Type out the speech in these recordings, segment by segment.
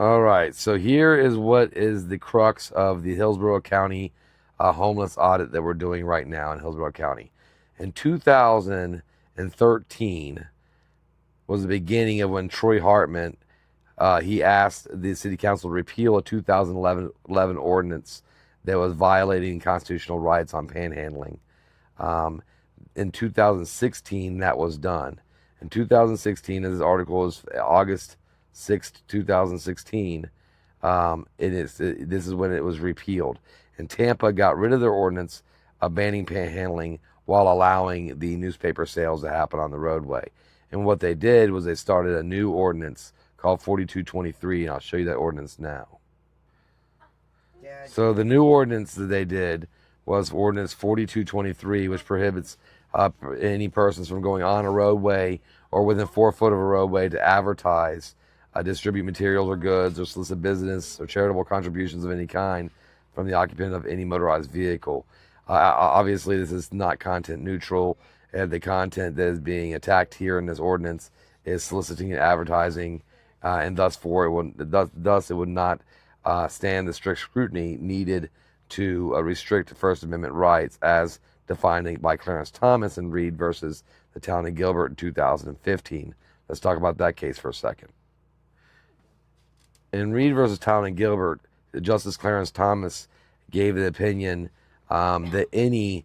All right, so here is what is the crux of the Hillsborough County homeless audit that we're doing right now in Hillsborough County. In 2013 was the beginning of when Troy Hartman, he asked the city council to repeal a 2011 ordinance that was violating constitutional rights on panhandling. In 2016, that was done. In 2016, as this article is August 6th, 2016, this is when it was repealed. And Tampa got rid of their ordinance banning panhandling while allowing the newspaper sales to happen on the roadway. And what they did was they started a new ordinance called 4223, and I'll show you that ordinance now. So the new ordinance that they did was Ordinance 4223, which prohibits any persons from going on a roadway or within 4 foot of a roadway to advertise, distribute materials or goods, or solicit business or charitable contributions of any kind from the occupant of any motorized vehicle. Obviously, this is not content neutral. The content that is being attacked here in this ordinance is soliciting and advertising, and thus it would not stand the strict scrutiny needed to restrict First Amendment rights as defined by Clarence Thomas in Reed versus the Town of Gilbert in 2015. Let's talk about that case for a second. In Reed versus Town of Gilbert, Justice Clarence Thomas gave the opinion that any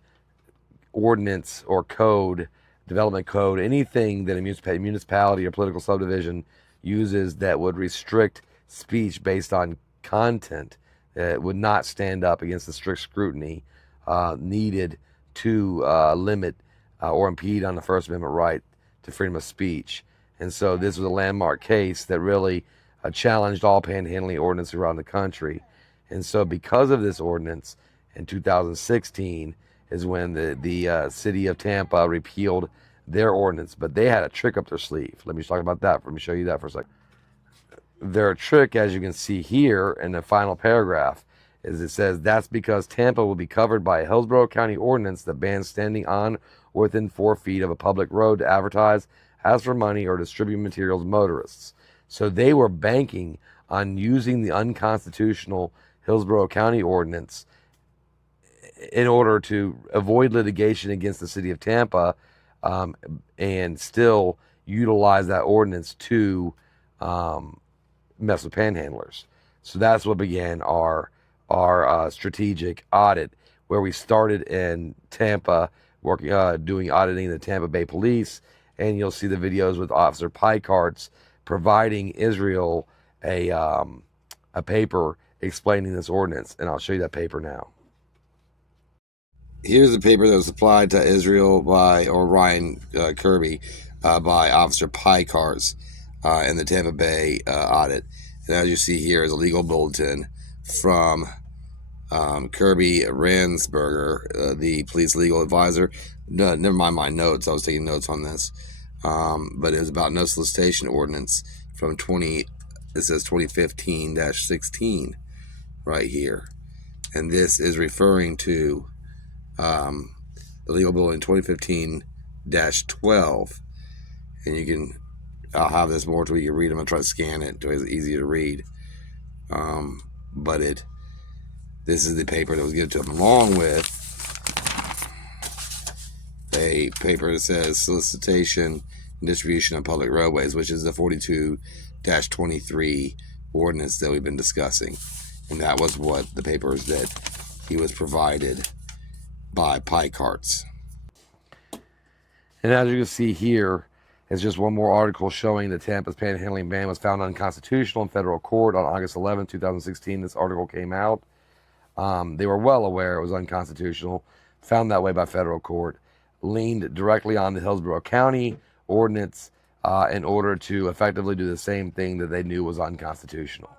ordinance or code, development code, anything that a municipality or political subdivision uses that would restrict speech based on content would not stand up against the strict scrutiny needed to limit or impede on the First Amendment right to freedom of speech. And so this was a landmark case that really challenged all panhandling ordinances around the country. And so because of this ordinance, in 2016 is when the city of Tampa repealed their ordinance, but they had a trick up their sleeve. Let me talk about that. Let me show you that for a second. Their trick, as you can see here in the final paragraph, is it says that's because Tampa will be covered by a Hillsborough County Ordinance that bans standing on or within 4 feet of a public road to advertise, ask for money, or distribute materials to motorists. So they were banking on using the unconstitutional Hillsborough County Ordinance in order to avoid litigation against the city of Tampa, and still utilize that ordinance to mess with panhandlers. So that's what began our strategic audit, where we started in Tampa, working doing auditing the Tampa Bay Police, and you'll see the videos with Officer Picards providing Israel a paper explaining this ordinance, and I'll show you that paper now. Here's the paper that was supplied to Israel by Ryan Kirby by Officer Picards in the Tampa Bay audit. And as you see here is a legal bulletin from Kirby Ransberger, the police legal advisor. No, never mind my notes. I was taking notes on this. But it was about no solicitation ordinance from it says 2015-16 right here. And this is referring to the legal bulletin 2015-12. And I'll have this more till you can read them. I'll try to scan it so it's easy to read. But this is the paper that was given to them, along with a paper that says solicitation and distribution of public roadways, which is the 42-23 ordinance that we've been discussing. And that was what the papers that he was provided by Picards. And as you can see here, it's just one more article showing that Tampa's panhandling ban was found unconstitutional in federal court on August 11, 2016. This article came out. They were well aware it was unconstitutional, found that way by federal court, leaned directly on the Hillsborough County Ordinance in order to effectively do the same thing that they knew was unconstitutional.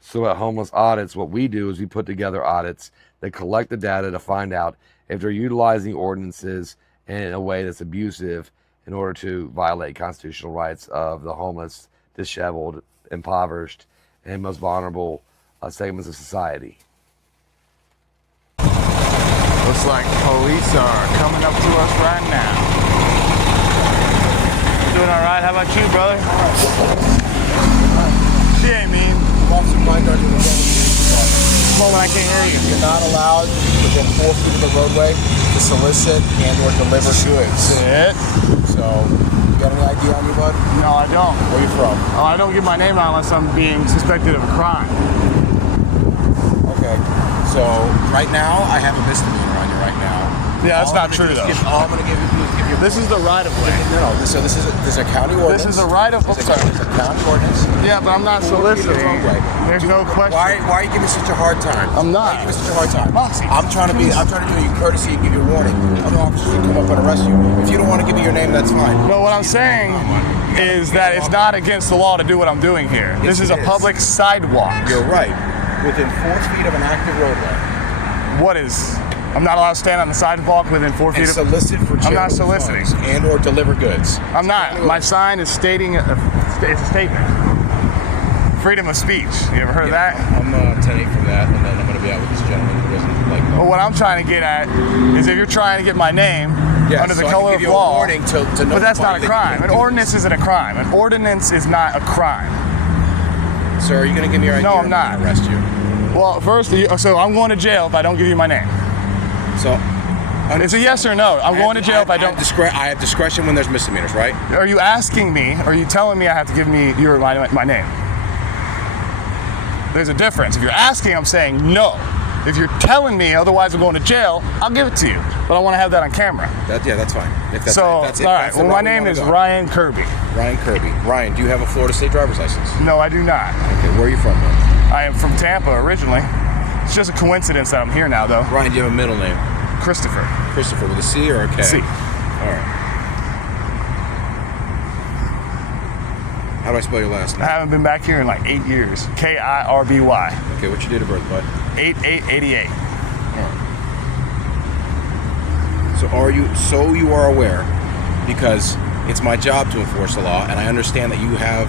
So at Homeless Audits, what we do is we put together audits that collect the data to find out if they're utilizing ordinances in a way that's abusive in order to violate constitutional rights of the homeless, disheveled, impoverished, and most vulnerable segments of society. Looks like police are coming up to us right now. Doing all right. How about you, brother? She ain't mean. Officer Mike, are you Moment, I can't hear you. You're not allowed within 4 feet of the roadway to solicit and or deliver goods. That's it. So, you got any ID on you, bud? No, I don't. Where you from? Oh, I don't give my name out unless I'm being suspected of a crime. Okay. So, right now, I have a misdemeanor on you right now. Yeah, that's not true, though. All I'm going to give you is give you... This is the right-of-way. No. So this is a county ordinance. This is a right-of-way. There's a county ordinance. Yeah, but I'm not soliciting. There's no question. Why are you giving me such a hard time? I'm not. Why are you giving me such a hard time? Moxie. I'm trying to do you courtesy and give you a warning. Other officers can come up and arrest you. If you don't want to give me your name, that's fine. No, what I'm saying is that it's not against the law to do what I'm doing here. This is a public sidewalk. You're right. Within 4 feet of an active roadway. What is? I'm not allowed to stand on the sidewalk within 4 feet of... solicit for I'm not soliciting. And or deliver goods. I'm not. My sign is stating... It's a statement. Freedom of speech. You ever heard of that? I'm 10-8 from that, and then I'm going to be out with this gentleman who doesn't like... Well, what I'm trying to get at is if you're trying to get my name under the color of law... But that's not a crime. An ordinance isn't a crime. An ordinance is not a crime. Sir, are you going to give me your ID? No, I'm not. Arrest you. Well, first, so I'm going to jail if I don't give you my name. So, it's a yes or no. I'm going to jail if I don't. I have discretion when there's misdemeanors, right? Are you asking me? Or are you telling me I have to give me my name? There's a difference. If you're asking, I'm saying no. If you're telling me, otherwise I'm going to jail, I'll give it to you. But I want to have that on camera. That's fine. If that's, all right. Well, my name is Ryan Kirby. Ryan Kirby. Ryan, do you have a Florida State driver's license? No, I do not. Okay, where are you from, then? I am from Tampa originally. It's just a coincidence that I'm here now, though. Ryan, do you have a middle name? Christopher. Christopher with a C or a K? C. All right. How do I spell your last name? I haven't been back here in like 8 years. Kirby. Okay, what's your date of birth, bud? 8888. All right. So you are aware, because it's my job to enforce the law, and I understand that you have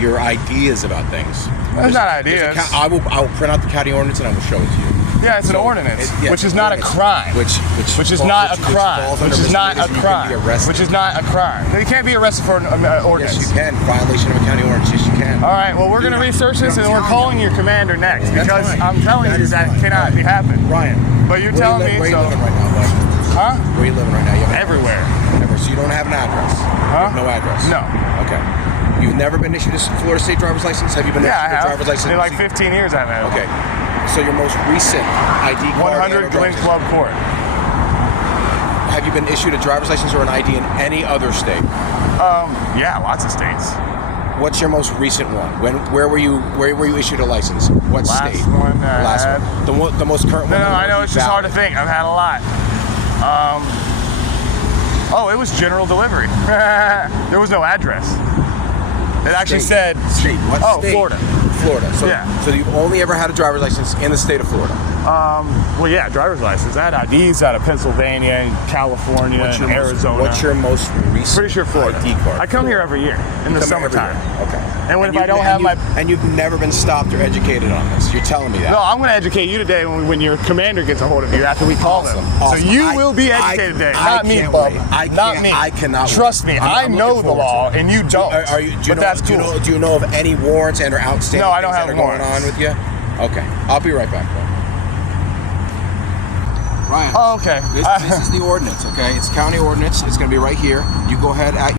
your ideas about things. There's not ideas. I will print out the county ordinance and I will show it to you. Yeah, it's an ordinance, which is not a crime. Which is not a crime. Which is not a crime. Which is not a crime. You can't be arrested for an ordinance. Yes, you can. Violation of a county ordinance. Yes, you can. All right. Well, we're going to research this, and we're calling your commander next because I'm telling you that cannot be happening. Ryan. But you're telling me where so. Where are you living right now, bud? Huh? Where are you living right now? Everywhere. So you don't have an address? Huh? No address? No. Okay. You've never been issued a Florida State driver's license? Have you been issued a driver's license? In like 15 years I've had it. Okay. So your most recent ID card... 100 Glen Club Court. Have you been issued a driver's license or an ID in any other state? Yeah, lots of states. What's your most recent one? Where were you issued a license? What Last state? One Last one. The most current one. No, I know, it's just hard to think. I've had a lot. It was general delivery. There was no address. It actually said state. What state? Florida. Florida. So, yeah. So you've only ever had a driver's license in the state of Florida? Well, yeah, driver's license. I had IDs out of Pennsylvania and California and Arizona. What's your most recent Pretty sure Florida. ID card? I come here every year in the summertime. Okay. And if I don't have my... And you've never been stopped or educated on this. You're telling me that. No, I'm going to educate you today when your commander gets a hold of you after we call them. Awesome. So you will be educated today. Not me, bub. Not me. I cannot. Trust me. I know the law and you don't. That's cool. Do you know of any warrants and or outstanding No, I don't things have that are warrants. going on with you? Okay. I'll be right back, bro. Ryan. Oh, okay. This is the ordinance, okay? It's county ordinance. It's going to be right here. You go ahead at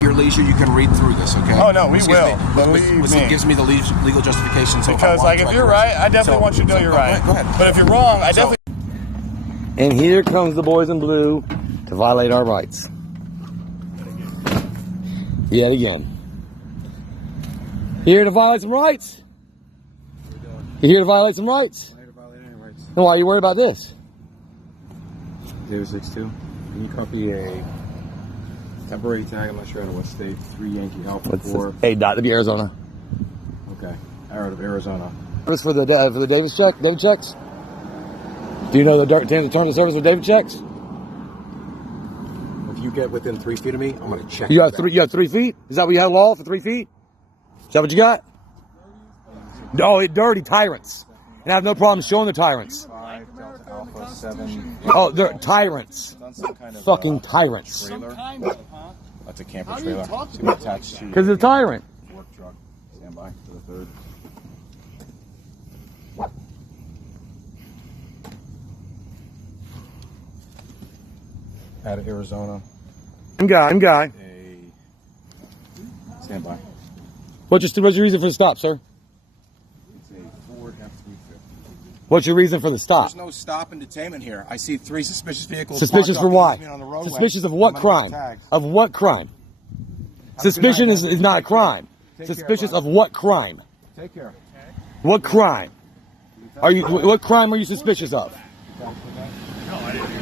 your leisure. You can read through this, okay? Oh, no, we will. Believe me. It gives me the legal justification. So because, if you're right, I definitely want you to know you're right. Go ahead. But if you're wrong, I definitely... And here comes the boys in blue to violate our rights. Yet again. Here to violate some rights? You here to violate some rights? I'm here to violate any rights. Then why are you worried about this? 062. Can you copy a temporary tag? I'm not sure out of what state. 3 Yankee Alpha 4. Hey, Dot, to be Arizona. Okay. Out of Arizona. This for the Davis check? David checks? Do you know the terms of service with David checks? If you get within 3 feet of me, I'm going to check. You have 3 feet? Is that what you have law for 3 feet? Is that what you got? No, dirty tyrants. And I have no problem showing the tyrants. 5 Delta Alpha 7. Oh, they're tyrants. It's on some kind of Fucking tyrants. trailer. Kind of, huh? That's a camper How do you trailer. talk It's to gonna be attached to Because they're tyrant. work truck. Stand by for the 3rd. Out of Arizona. Guy. Stand by. What's your reason for the stop, sir? It's a Ford F-350. What's your reason for the stop? There's no stop and detainment here. I see 3 suspicious vehicles. Suspicious parked for up why? easement on the roadway. Suspicious of what I'm gonna get crime? tagged. Of what crime? Suspicion is not a crime. Take care, Suspicious bud. of what crime? Take care. What crime? What crime are you suspicious of?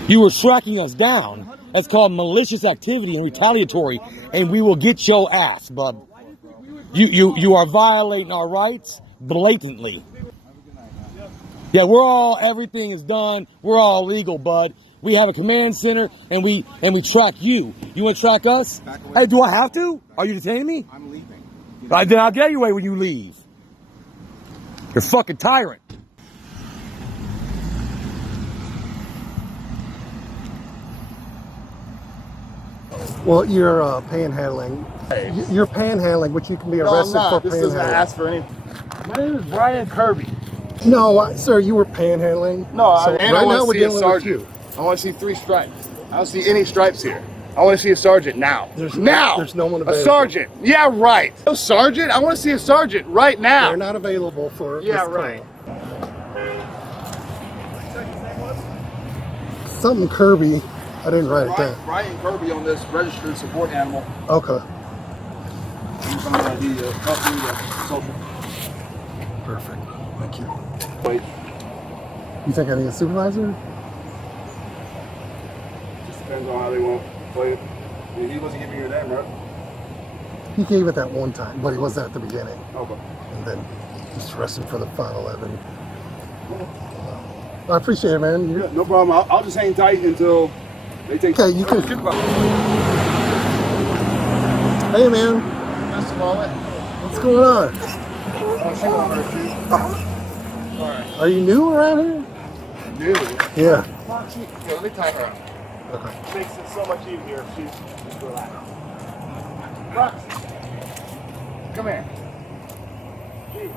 You were tracking us down. That's called malicious activity and retaliatory, and we will get your ass, bud. You are violating our rights blatantly. Yeah, everything is done. We're all legal, bud. We have a command center, and we track you. You want to track us? Hey, do I have to? Are you detaining me? I'm leaving. Then I'll get you away when you leave. You're a fucking tyrant. Well, you're panhandling. You're panhandling, which you can be arrested for This doesn't panhandling. ask for anything. My name is Brian Kirby. No, sir, you were panhandling. No, so and I right want now to we're see a dealing with sergeant. you. I want to see 3 stripes. I don't see any stripes here. I want to see a sergeant now. There's now! no one A available. sergeant. Yeah, right. A sergeant? I want to see a sergeant right now. They're not available for Yeah, this right. call. Something Kirby. I didn't write it down. Brian Kirby on this registered support animal. Okay. He's on the social. Perfect. Thank you. Wait. You think I need a supervisor? Just depends on how they want to play it. I mean, he wasn't giving you your name, right? He gave it that one time, but he wasn't at the beginning. Okay. And then just arrested for the final 11. I appreciate it, man. Yeah, no problem. I'll just hang tight until they take. Okay, you can. Hey, man. What's going on? Are you new around here? New. Yeah. Yeah, let me tie her up. Okay. Makes it so much easier if she's just relaxed. Roxy, come here. Hey.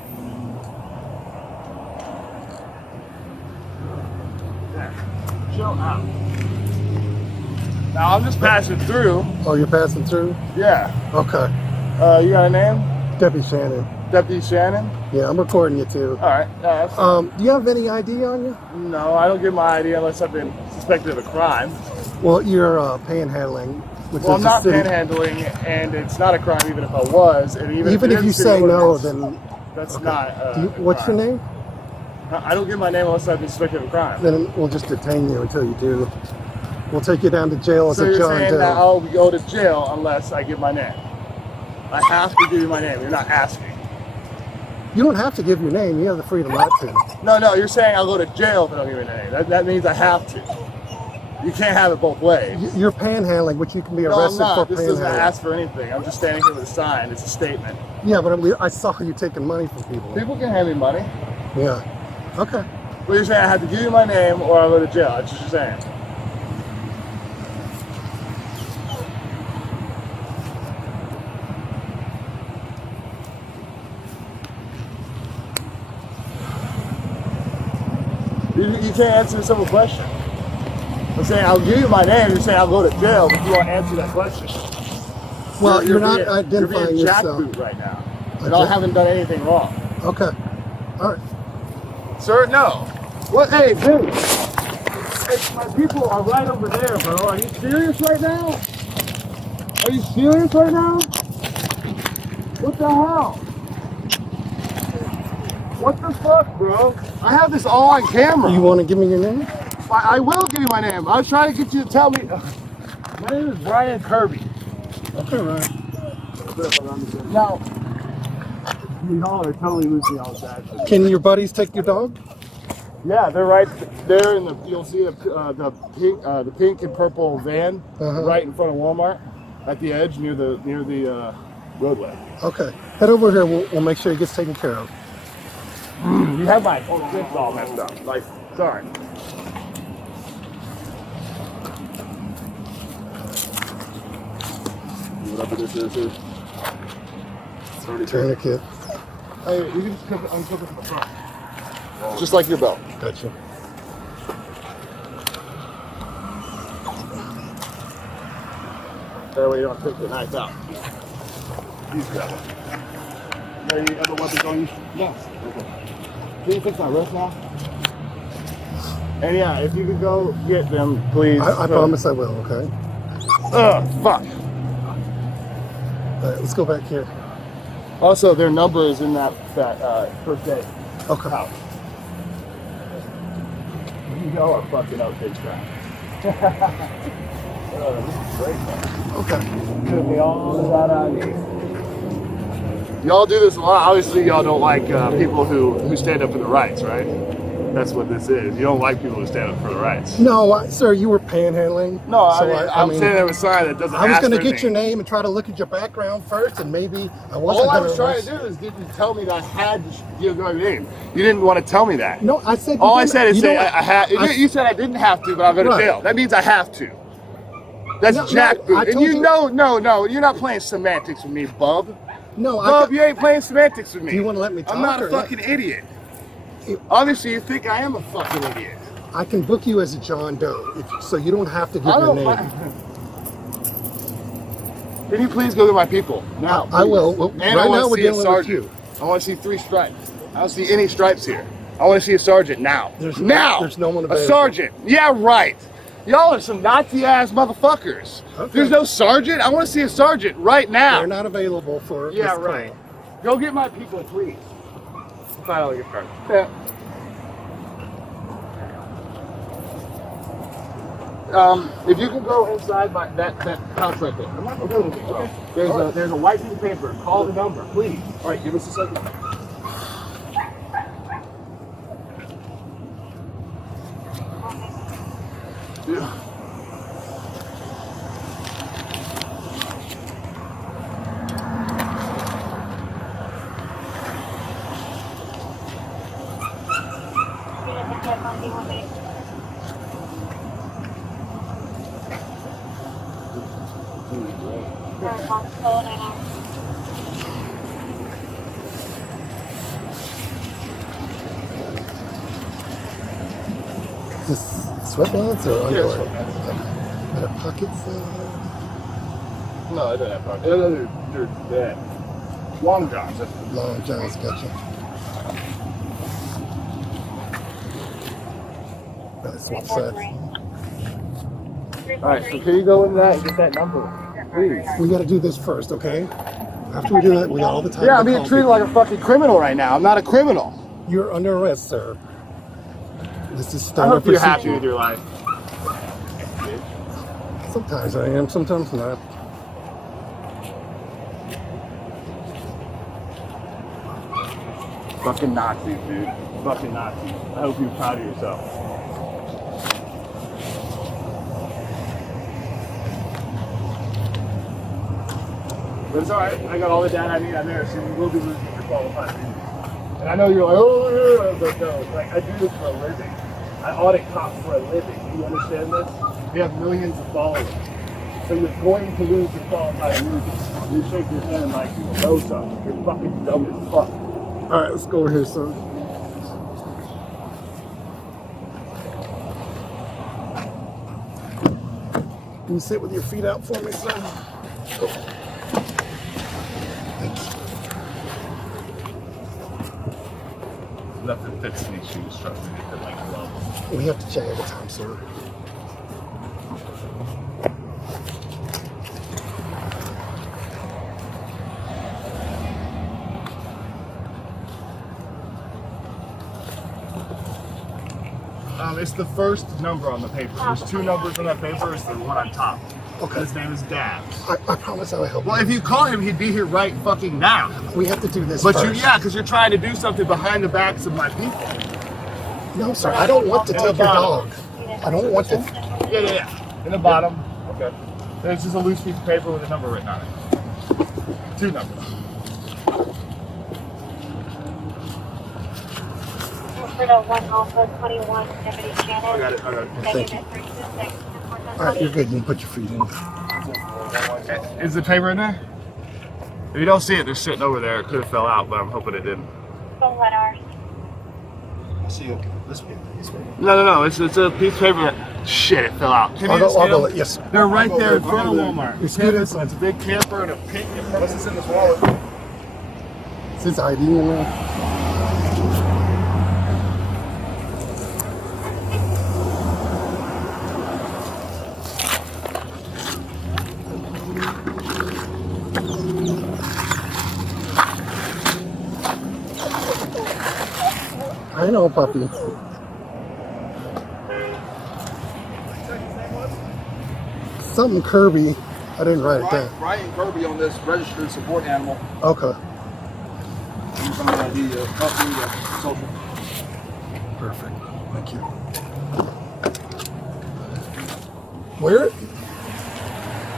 There. Chill out. Now I'm just passing through. Oh, you're passing through? Yeah. Okay. You got a name? Deputy Shannon. Deputy Shannon? Yeah, I'm recording you too. All right. Yeah, that's Do you have any ID on you? no, I don't give my ID unless I've been suspected of a crime. Well, you're panhandling, which Well, I'm is not the city. panhandling, and it's not a crime even if I was. And even Even it if you is city say no, ordinance, then that's okay. not. What's your name? I don't give my name unless I've been suspected of a crime. Then we'll just detain you until you do. We'll take you down to jail as So a you're John saying that Doe. I'll go to jail unless I give my name? I have to give you my name. You're not asking. You don't have to give your name. You have the freedom not to. No, you're saying I'll go to jail if I don't give you my name. That means I have to. You can't have it both ways. You're panhandling, which you can be No, I'm arrested not. for This doesn't panhandling. ask for anything. I'm just standing here with a sign. It's a statement. Yeah, but I saw you taking money from people. People can hand me money. Yeah. Okay. But you're saying I have to give you my name or I'll go to jail. That's what you're saying. You can't answer a simple question. I'm saying I'll give you my name. You're saying I'll go to jail, but you won't answer that question. Well, you're not being, identifying you're being yourself. jackboot right now. And I haven't done anything wrong. Okay. All right. Sir, no. What? Hey, dude. Hey, my people are right over there, bro. Are you serious right now? Are you serious right now? What the hell? What the fuck, bro? I have this all on camera. You want to give me your name? I will give you my name. I was trying to get you to tell me. My name is Brian Kirby. Okay, right. Now, y'all are totally losing all that. Can your buddies take your dog? Yeah, they're right there in the. You'll see the pink and purple van right in front of Walmart, at the edge near the roadway. Okay. Head over here. We'll make sure he gets taken care of. You have my zips all messed up. Like, sorry. whatever this is. Tourniquet. Hey, you can just uncover from the front. Just like your belt. Gotcha. That way you don't take the knife out. Use that one. Any other weapons on you? Yes. Okay. Can you fix my wrist now? And yeah, if you could go get them, please. I promise I will, okay? Fuck. All right, let's go back here. Also, their number is in that first aid Okay. pouch. You know our fucking outfit crap. Oh, this is great, man. Okay. Took me all that I need. Y'all do this a lot. Obviously, y'all don't like people who stand up for the rights, right? That's what this is. You don't like people who stand up for the rights. No, sir, you were panhandling. No, so I'm mean, saying there was a sign that doesn't. I was going to get your name and try to look at your background first, and maybe I wasn't. All I was trying to do is get you to tell me that I had to give your name. You didn't want to tell me that. No, I said. All I said is say I had. I, You said I didn't have to, but I'll go to Right. jail. That means I have to. That's No, jackboot. no, I And told you you- know, no, you're not playing semantics with me, bub. No, Bub, you ain't playing semantics with me. Do you want to let me talk? I'm not a or fucking idiot. You- Obviously, you think I am a fucking idiot. I can book you as a John Doe, so you don't have to give I your don't name. mind. Can you please go get my people now? I will. please? Well, And right I want now to we're see a dealing with sergeant. you. I want to see 3 stripes. I don't see any stripes here. I want to see a sergeant now. There's now. no one A available. sergeant. Yeah, right. Y'all are some Nazi-ass motherfuckers. Okay. There's no sergeant. I want to see a sergeant right now. They're not available for. Yeah, this call. right. Go get my people, please. Finally get started. Yeah. If you can go inside that house right there. I'm not going with you. Okay. There's a white piece of paper. Call the number, please. All right, give us a second. Yeah. Is this sweatpants or underwear? sweatpants. Are there pockets? No, I don't have pockets. They're long johns. Long johns, gotcha. Swap sides. All right, so can you go into that and get that number, please? We got to do this first, okay? After we do that, we got all the time. Yeah, to I'm being call treated people. like a fucking criminal right now. I'm not a criminal. You're under arrest, sir. This is I standard hope you're happy procedure. with your life. Sometimes I am, sometimes not. Fucking Nazis, dude. Fucking Nazis. I hope you're proud of yourself. But it's alright. I got all the data I need on there, so we will be losing your qualified people. And I know you're like, oh, yeah, but no. Like, I do this for a living. I audit cops for a living. Do you understand this? We have millions of followers. So you're going to lose your qualified immunity. You shake your hand like you know something. You're fucking dumb as fuck. All right, let's go over here, son. Can you sit with your feet out for me, son? Thanks. Nothing fits in these shoes, trust me. They fit like gloves. We have to check every time, sir. It's the first number on the paper. There's 2 numbers on that paper. It's the one on top. Okay. His name is Dabs. I promise I will help Well, you. if you call him, he'd be here right fucking now. We have to do this But first. because you're trying to do something behind the backs of my people. No, sir, I don't want to take your dog. I don't want to. Yeah. In the bottom. Okay. There's just a loose piece of paper with a number written on it. 2 numbers. For the 1 Alpha 21 Deputy Shannon. I got it. Thank you. All right, you're good. You can put your feet in. Is the paper in there? If you don't see it, they're sitting over there. It could have fell out, but I'm hoping it didn't. Don't let ours. I see you. This piece of paper. No. It's a piece of paper that shit. It fell out. Can you just I'll get go. them? Yes. They're right there in front of Walmart. It's good It's inside. a big camper and a pink. What's this in this wallet? Is his ID in there? I know, puppy. Something Kirby. I didn't write it down. Ryan Kirby on this registered support animal. Okay. He's on the company, social. Perfect. Thank you. Where?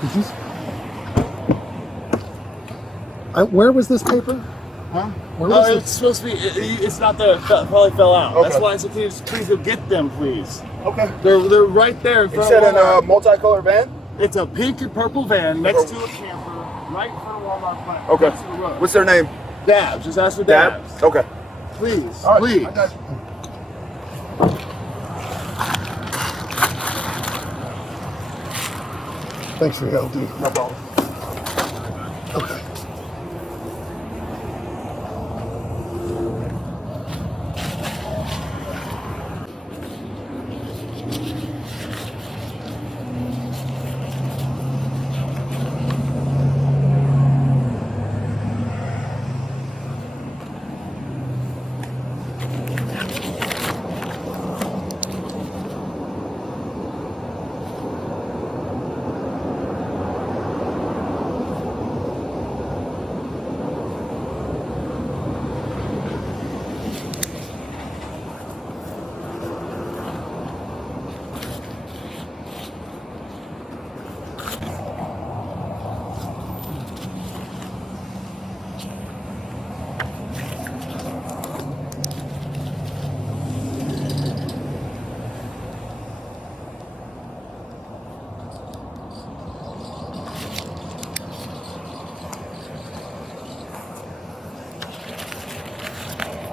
Did you? Where was this paper? Huh? Where was it? It's supposed to be. It's not there. It probably fell out. Okay. That's why I said, please go get them, please. Okay. They're right there in You front said of in a Walmart. multicolored van? It's a pink and purple van next to a camper, right in front of Walmart. Front, Okay. next to the road. What's their name? Dabs? Just ask for Dab? Dabs. Okay. Please, All right, please. I got you. Thanks for your help, dude. No problem. Okay.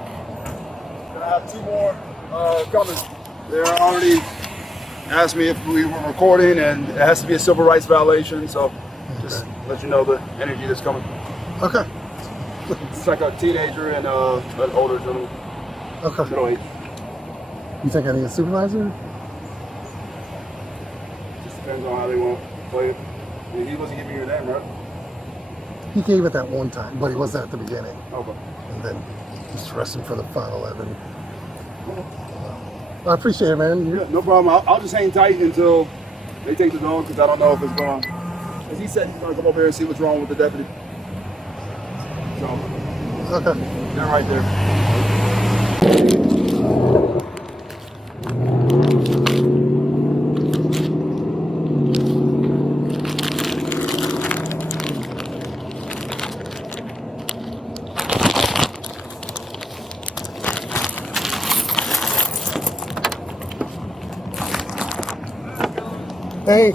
I have two more coming. They're already asked me if we were recording, and it has to be a civil rights violation, so just let you know the energy that's coming. Okay. It's like a teenager and an older gentleman, Okay. middle age. You think I need a supervisor? Just depends on how they want to play it. I mean, he wasn't giving you your name, right? He gave it that one time, but he wasn't at the beginning. Okay. And then just arrested for the final 11. I appreciate it, man. Yeah, no problem. I'll just hang tight until they take the dog, because I don't know if it's going to. As he said, he's going to come over here and see what's wrong with the deputy. So, Okay. they're right there. Hey,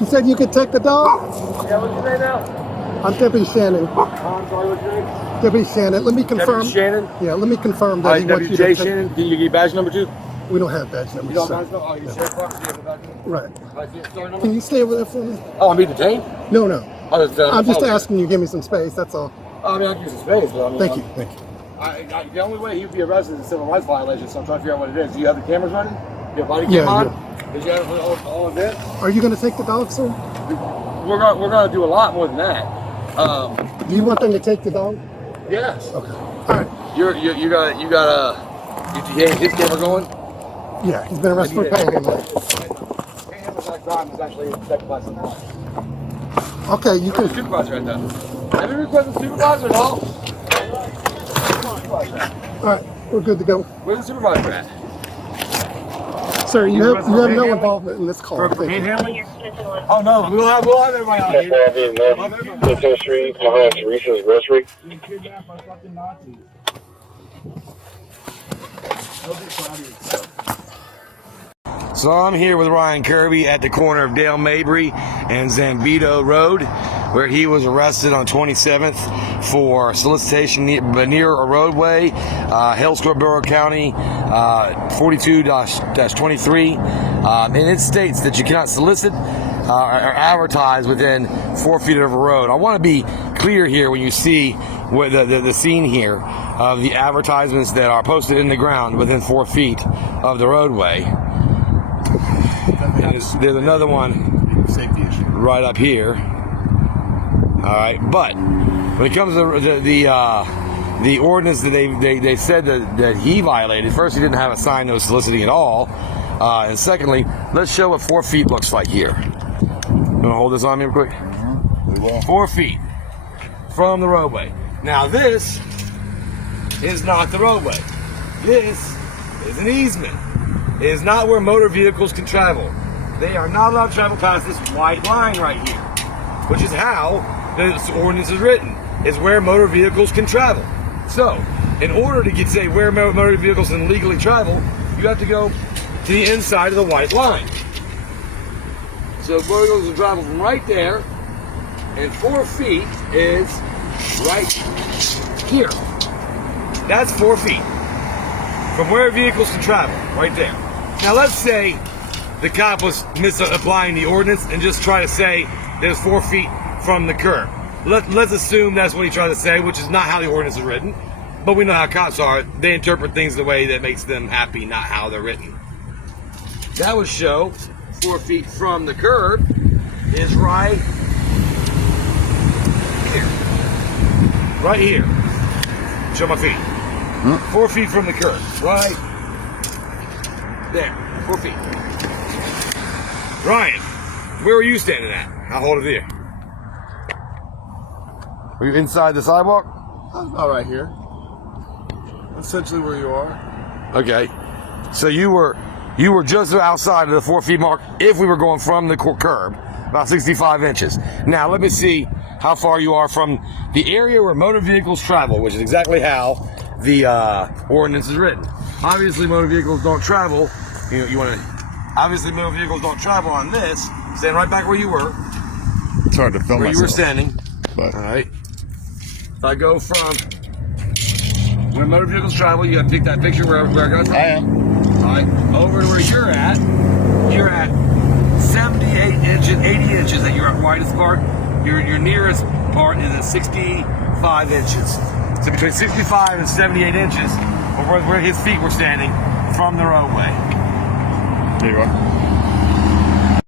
you said you could take the dog? Yeah, what's your name now? I'm Deputy Shannon. I'm sorry, what's your name? Deputy Shannon, let me confirm. Deputy Shannon. Yeah, let me confirm that he wants you to WJ take. Shannon. Can you get badge number 2? We don't have badge numbers. You don't so- guys know? Oh, you sheriff officer, you have a badge number? Right. Story number? Can you stay over there for me? Oh, I'm being detained? No, no. Oh, it's, I'm just asking you to give me some space, that's all. I mean, I can use the space, but I mean, Thank you, thank you. The only way he would be arrested is a civil rights violation, so I'm trying to figure out what it is. Do you have the cameras running? You have body cam Yeah, on? Did you have it all event? Are you going to take the dog, sir? We're gonna do a lot more than that. Do you want them to take the dog? Yes. Okay. All right. You got his camera going? Yeah, he's been arrested for panhandling. Panhandling crime is actually detected by some crime. Okay, you Where's the can. supervisor at that? Have you requested supervisor at all? All right, we're good to go. Where's the supervisor at? Sir, you have no panhandling? involvement in this call. For Thank you. panhandling? Citizen one. Oh no, we'll have everybody out here. 15th Street behind Teresa's grocery. You kidnapped by fucking Nazis. They'll be proud of yourself. So I'm here with Ryan Kirby at the corner of Dale Mabry and Zambito Road, where he was arrested on 27th for solicitation near a roadway, Hillsborough County 42-23, and it states that you cannot solicit or advertise within 4 feet of a road. I want to be clear here when you see the scene here of the advertisements that are posted in the ground within 4 feet of the roadway. There's another one Safety issue. right up here. All right, but when it comes to the ordinance that they said that he violated, first, he didn't have a sign no soliciting at all, and secondly, let's show what 4 feet looks like here. You want to hold this on me real quick? Mm-hmm. 4 feet from the roadway. Now this is not the roadway. This is an easement. It is not where motor vehicles can travel. They are not allowed to travel past this white line right here, which is how this ordinance is written, is where motor vehicles can travel. So, in order to say where motor vehicles can legally travel, you have to go to the inside of the white line. So motor vehicles will travel from right there, and 4 feet is right here. That's 4 feet from where vehicles can travel, right there. Now let's say the cop was misapplying the ordinance and just try to say there's 4 feet from the curb. Let's assume that's what he tried to say, which is not how the ordinance is written. But we know how cops are. They interpret things the way that makes them happy, not how they're written. That would show 4 feet from the curb is right here. Right here. Show my feet. 4 feet from the curb. Right there. 4 feet. Ryan, where were you standing at? How hold it here? Were you inside the sidewalk? All right here. Essentially where you are. Okay. So you were just outside of the 4 feet mark if we were going from the curb, about 65 inches. Now let me see how far you are from the area where motor vehicles travel, which is exactly how the ordinance is written. Obviously motor vehicles don't travel. Obviously motor vehicles don't travel on this. Stand right back where you were. It's hard to film Where myself. you were standing. But All right. If I go from where motor vehicles travel, you have to take that picture where I go from. I am. All right. Over to where you're at 78 inches, 80 inches at your widest part. Your nearest part is at 65 inches. So between 65 and 78 inches, where his feet were standing from the roadway. There you are.